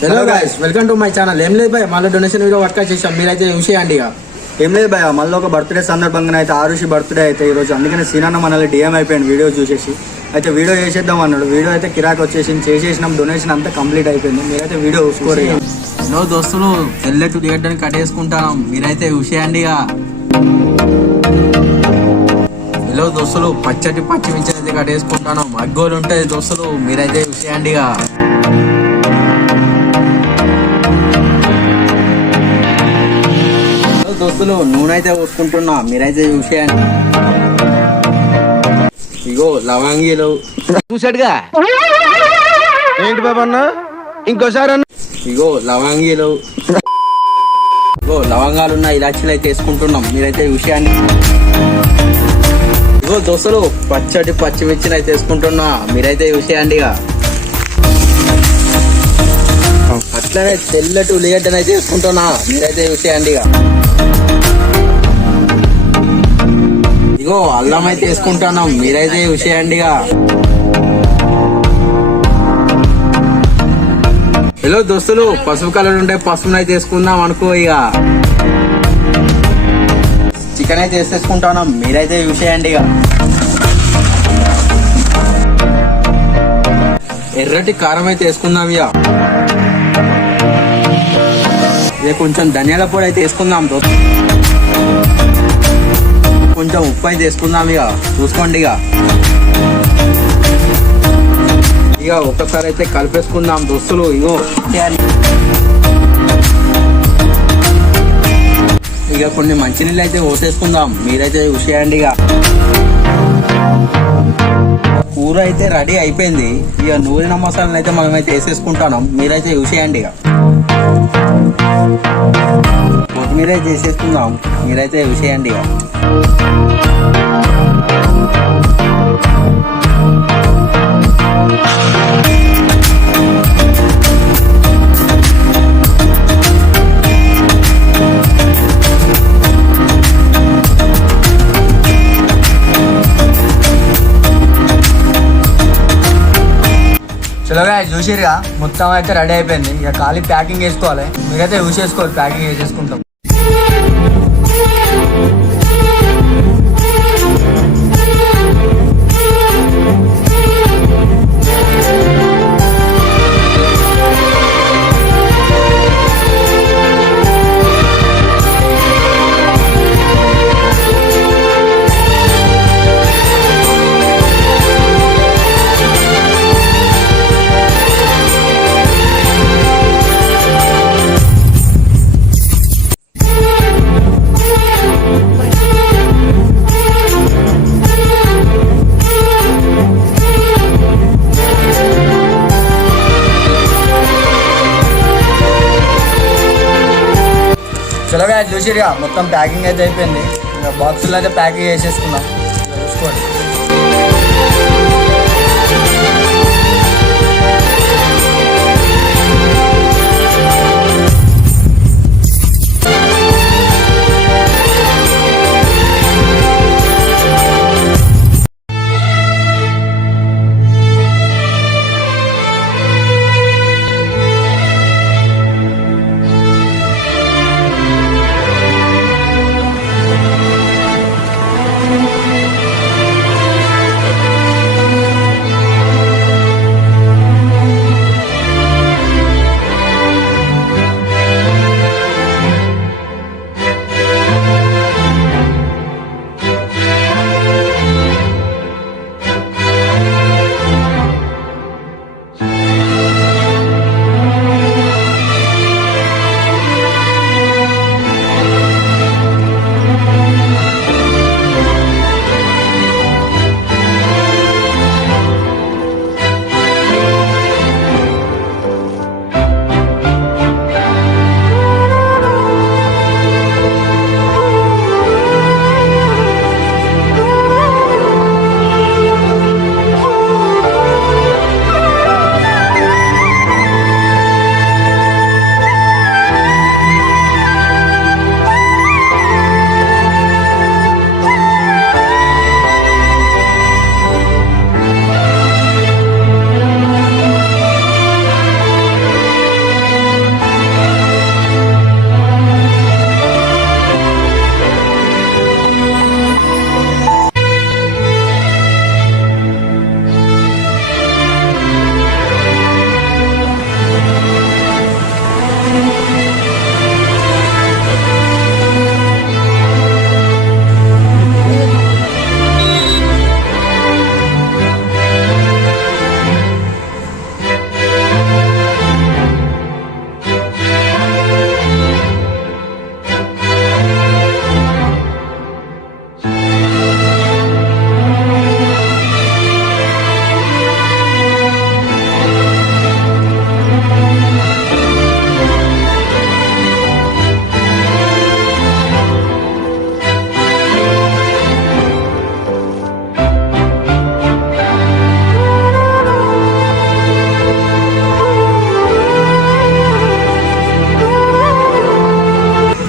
Hello guys, welcome to my channel. ఏం లేదు భయ, మళ్ళీ డొనేషన్ వీడియో వర్క్ చేసాం. మీరైతే చూసేయండి. ఇక ఏం లేదు భయ, మళ్ళీ ఒక బర్త్డే సందర్భంగా అయితే ఆరుషి బర్త్డే అయితే ఈరోజు. అందుకని సీనాన్న మనల్ని డిఎం అయిపోయింది వీడియో చూసేసి. అయితే వీడియో చేసేద్దాం అన్నాడు. వీడియో అయితే కిరాక్ వచ్చేసి చేసేసినాం. డొనేషన్ అంతా కంప్లీట్ అయిపోయింది. మీరైతే వీడియో చూసుకోరు. హలో దోస్తులు, తెల్లెట్టు దిగడ్డని కట్ చేసుకుంటాం. మీరైతే చూసేయండి. ఇక హలో దోస్తులు, పచ్చటి పచ్చిమిర్చి అయితే కట్ చేసుకుంటాను. అగ్గోలు ఉంటుంది దోస్తులు, మీరైతే చూసేయండి. ఇక దోస్తులు, నూనె అయితే పోసుకుంటున్నా. మీరైతే చూసేయండి. ఇగో లవంగీలు చూసాడుగా. ఏంటి బాబా అన్న, ఇంకోసారి అన్న. ఇగో లవంగీలు, ఇగో లవంగాలు ఉన్న ఇలాచీలు అయితే వేసుకుంటున్నాం. మీరైతే చూసేయండి. ఇగో దోస్తులు, పచ్చడి పచ్చిమిర్చిని అయితే వేసుకుంటున్నా. మీరైతే చూసేయండి. ఇక అట్లనే తెల్లటి ఉల్లిగడ్డను అయితే వేసుకుంటున్నా. మీరైతే చూసేయండి. ఇగో అల్లం అయితే వేసుకుంటున్నాం. మీరైతే చూసేయండి. హలో దోస్తులు, పసుపు కలర్ ఉంటే పసుపును అయితే వేసుకుందాం అనుకో. ఇక చికెన్ అయితే వేసేసుకుంటున్నాం. మీరైతే చూసేయండి. ఇక ఎర్రటి కారం అయితే వేసుకుందాం. ఇక కొంచెం ధనియాల పొడి అయితే వేసుకుందాం. కొంచెం ఉప్పు అయితే వేసుకుందాం. ఇక చూసుకోండి. ఇక ఒక్కసారి అయితే కలిపేసుకుందాం దోస్తులు. ఇగో ఇక కొన్ని మంచినీళ్ళు అయితే పోసేసుకుందాం. మీరైతే చూసేయండి. ఇక కూర అయితే రెడీ అయిపోయింది. ఇక నూనె మసాలను అయితే మనమైతే వేసేసుకుంటాం. మీరైతే చూసేయండి. ఇక కొత్తిమీర అయితే వేసేసుకుందాం. మీరైతే చూసేయండి. ఇక చలోగా చూసిరుగా, మొత్తం అయితే రెడీ అయిపోయింది. ఇక ఖాళీ ప్యాకింగ్ వేసుకోవాలి. మీరైతే యూజ్ చేసుకోవాలి. ప్యాకింగ్ వేసేసుకుంటాం. చలోగా చూసిరుగా, మొత్తం ప్యాకింగ్ అయితే అయిపోయింది. ఇంకా బాక్సుల్లో అయితే ప్యాకింగ్ చేసేసుకున్నాం. చూసుకోండి.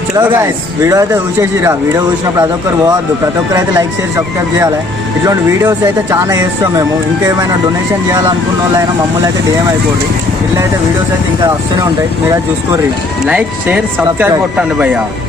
చలో గైస్ వీడియో అయితే చూసేసిరా. వీడియో చూసిన ప్రతి ఒక్కరు పోవద్దు, ప్రతి ఒక్కరు అయితే లైక్ షేర్ సబ్స్క్రైబ్ చేయాలి. ఇట్లాంటి వీడియోస్ అయితే చాలా చేస్తాం మేము. ఇంకేమైనా డొనేషన్ చేయాలనుకున్న వాళ్ళు అయినా మమ్మల్ని అయితే డిఎం అయిపోండి. ఇట్లా అయితే వీడియోస్ అయితే ఇంకా వస్తూనే ఉంటాయి, మీరు అయితే చూసుకోర్రి. లైక్ షేర్ సబ్స్క్రైబ్ కొట్టండి భయ్యా.